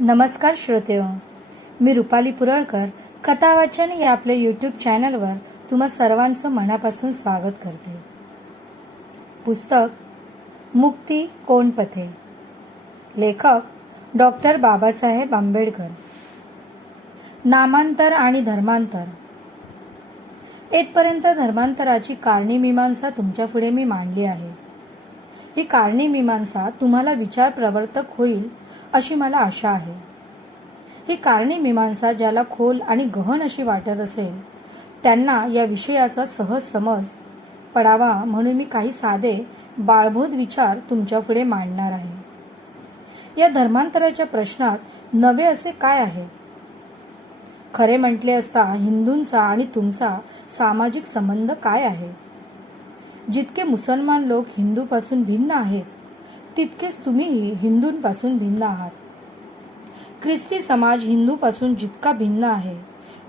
नमस्कार श्रोतेहो, मी रुपाली पुरळकर कथा वाचन या आपल्या यूट्यूब चॅनलवर तुम्हा सर्वांचं मनापासून स्वागत करते. पुस्तक मुक्ती कोण पथे, लेखक डॉक्टर बाबासाहेब आंबेडकर. नामांतर आणि धर्मांतर. येथपर्यंत धर्मांतराची कारणी-मीमांसा तुमच्या पुढे मी मांडली आहे. ही कारणी-मीमांसा तुम्हाला विचार प्रवर्तक होईल अशी मला आशा आहे. ही कारणी-मीमांसा ज्याला खोल आणि गहन अशी वाटत असेल त्यांना या विषयाचा सहज समज पडावा म्हणून मी काही साधे बाळबोध विचार तुमच्या पुढे मांडणार आहे. या धर्मांतराच्या प्रश्नात नवे असे काय आहे? खरे म्हटले असता हिंदूंचा आणि तुमचा सामाजिक संबंध काय आहे? जितके मुसलमान लोक हिंदूपासून भिन्न आहेत तितकेच तुम्हीही हिंदूंपासून भिन्न आहात. ख्रिस्ती समाज हिंदूपासून जितका भिन्न आहे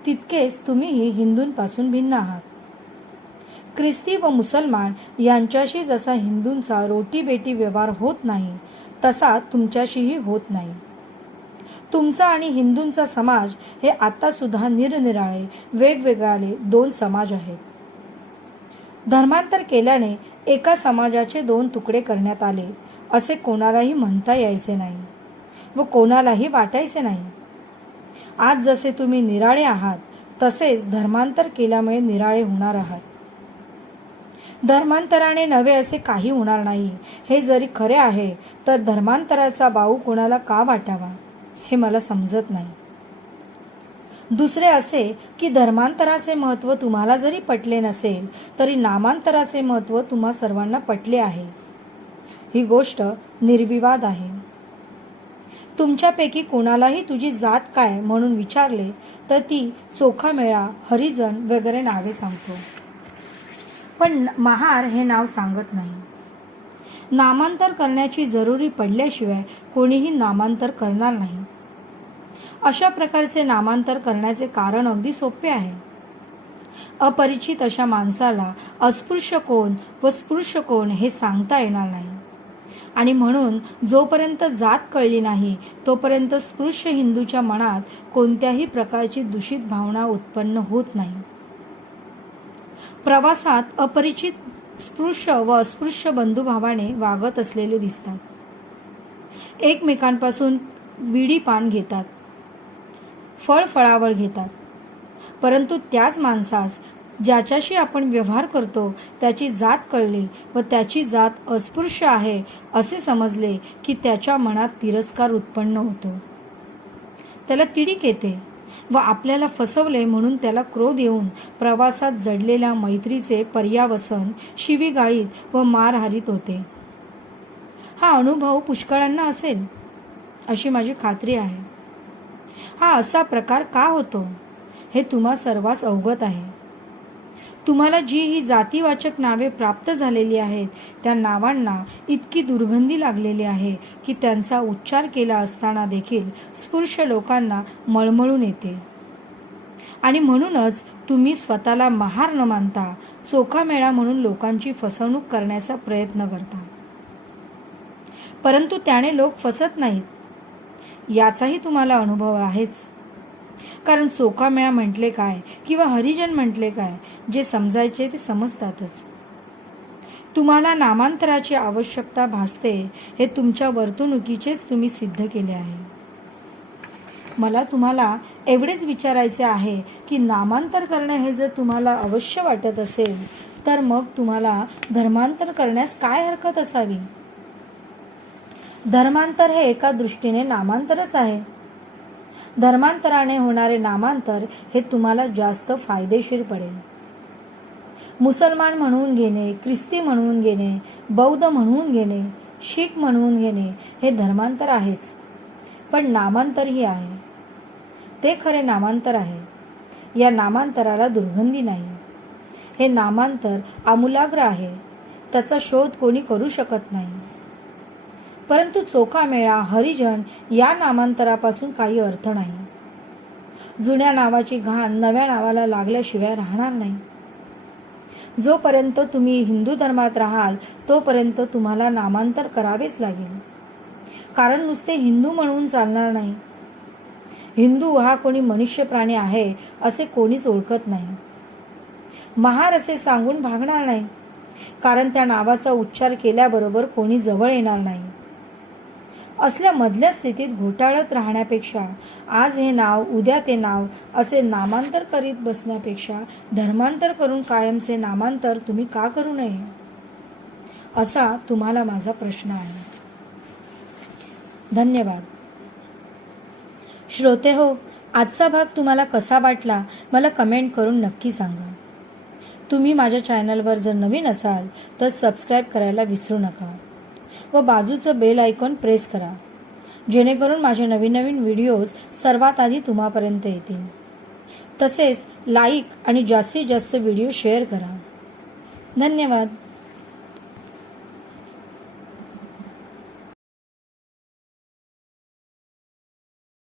तितकेच तुम्हीही हिंदूंपासून भिन्न आहात. ख्रिस्ती व मुसलमान यांच्याशी जसा हिंदूंचा रोटीबेटी व्यवहार होत नाही तसा तुमच्याशीही होत नाही. तुमचा आणि हिंदूंचा समाज हे आता सुद्धा निरनिराळे वेगवेगळे दोन समाज आहेत. धर्मांतर केल्याने एका समाजाचे दोन तुकडे करण्यात आले असे कोणालाही म्हणता यायचे नाही व कोणालाही वाटायचे नाही. आज जसे तुम्ही निराळे आहात तसेच धर्मांतर केल्यामुळे निराळे होणार आहात. धर्मांतराने नवे असे काही होणार नाही हे जरी खरे आहे तर धर्मांतराचा बाऊ कोणाला का वाटावा हे मला समजत नाही. दुसरे असे की धर्मांतराचे महत्त्व तुम्हाला जरी पटले नसेल तरी नामांतराचे महत्त्व तुम्हा सर्वांना पटले आहे. ही गोष्ट निर्विवाद आहे. तुमच्यापैकी कोणालाही तुझी जात काय म्हणून विचारले तर ती चोखामेळा, हरिजन वगैरे नावे सांगतो, पण महार हे नाव सांगत नाही. नामांतर करण्याची जरुरी पडल्याशिवाय कोणीही नामांतर करणार नाही. अशा प्रकारचे नामांतर करण्याचे कारण अगदी सोपे आहे. अपरिचित अशा माणसाला अस्पृश्य कोण व स्पृश्य कोण हे सांगता येणार नाही आणि म्हणून जोपर्यंत जात कळली नाही तोपर्यंत स्पृश्य हिंदूच्या मनात कोणत्याही प्रकारची दूषित भावना उत्पन्न होत नाही. प्रवासात अपरिचित स्पृश्य व अस्पृश्य बंधुभावाने वागत असलेले दिसतात. एकमेकांपासून विडी पान घेतात, फळफळावळ घेतात, परंतु त्याच माणसास ज्याच्याशी आपण व्यवहार करतो त्याची जात कळली व त्याची जात अस्पृश्य आहे असे समजले की त्याच्या मनात तिरस्कार उत्पन्न होतो. त्याला तिडीक येते व आपल्याला फसवले म्हणून त्याला क्रोध येऊन प्रवासात जडलेल्या मैत्रीचे पर्यावसन शिवीगाळीत व मारहारीत होते. हा अनुभव पुष्कळांना असेल अशी माझी खात्री आहे. हा असा प्रकार का होतो हे तुम्हा सर्वांस अवगत आहे. तुम्हाला जी ही जातीवाचक नावे प्राप्त झालेली आहेत त्या नावांना इतकी दुर्गंधी लागलेली आहे की त्यांचा उच्चार केला असताना देखील स्पृश्य लोकांना मळमळून येते आणि म्हणूनच तुम्ही स्वतःला महार न मानता चोखामेळा म्हणून लोकांची फसवणूक करण्याचा प्रयत्न करता. परंतु त्याने लोक फसत नाहीत याचाही तुम्हाला अनुभव आहेच. कारण चोखामेळा म्हटले काय किंवा हरिजन म्हटले काय जे समजायचे ते समजतातच. तुम्हाला नामांतराची आवश्यकता भासते हे तुमच्या वर्तणुकीचेच तुम्ही सिद्ध केले आहे. मला तुम्हाला एवढेच विचारायचे आहे की नामांतर करणे हे जर तुम्हाला अवश्य वाटत असेल तर मग तुम्हाला धर्मांतर करण्यास काय हरकत असावी? धर्मांतर हे एका दृष्टीने नामांतरच आहे. धर्मांतराने होणारे नामांतर हे तुम्हाला जास्त फायदेशीर पडेल. मुसलमान म्हणून घेणे, ख्रिस्ती म्हणून घेणे, बौद्ध म्हणून घेणे, शीख म्हणून घेणे हे धर्मांतर आहेच, पण नामांतरही आहे. ते खरे नामांतर आहे. या नामांतराला दुर्गंधी नाही. हे नामांतर आमूलाग्र आहे. त्याचा शोध कोणी करू शकत नाही. परंतु चोखामेळा, हरिजन या नामांतरापासून काही अर्थ नाही. जुन्या नावाची घाण नव्या नावाला लागल्याशिवाय राहणार नाही. जोपर्यंत तुम्ही हिंदू धर्मात राहाल तोपर्यंत तुम्हाला नामांतर करावेच लागेल. कारण नुसते हिंदू म्हणून चालणार नाही, हिंदू हा कोणी मनुष्य प्राणी आहे असे कोणीच ओळखत नाही. महार असे सांगून भागणार नाही, कारण त्या नावाचा उच्चार केल्याबरोबर कोणी जवळ येणार नाही. असल्या मधल्या स्थितीत घोटाळत राहण्यापेक्षा आज हे नाव उद्या ते नाव असे नामांतर करीत बसण्यापेक्षा धर्मांतर करून कायमचे नामांतर तुम्ही का करू नये, असा तुम्हाला माझा प्रश्न आहे. धन्यवाद. श्रोते हो, आजचा भाग तुम्हाला कसा वाटला मला कमेंट करून नक्की सांगा. तुम्ही माझ्या चॅनलवर जर नवीन असाल तर सबस्क्राईब करायला विसरू नका व बाजूचं बेल आयकॉन प्रेस करा, जेणेकरून माझे नवीन नवीन व्हिडिओज सर्वात आधी तुम्हापर्यंत येतील. तसेच लाईक आणि जास्तीत जास्त व्हिडिओ शेअर करा. धन्यवाद.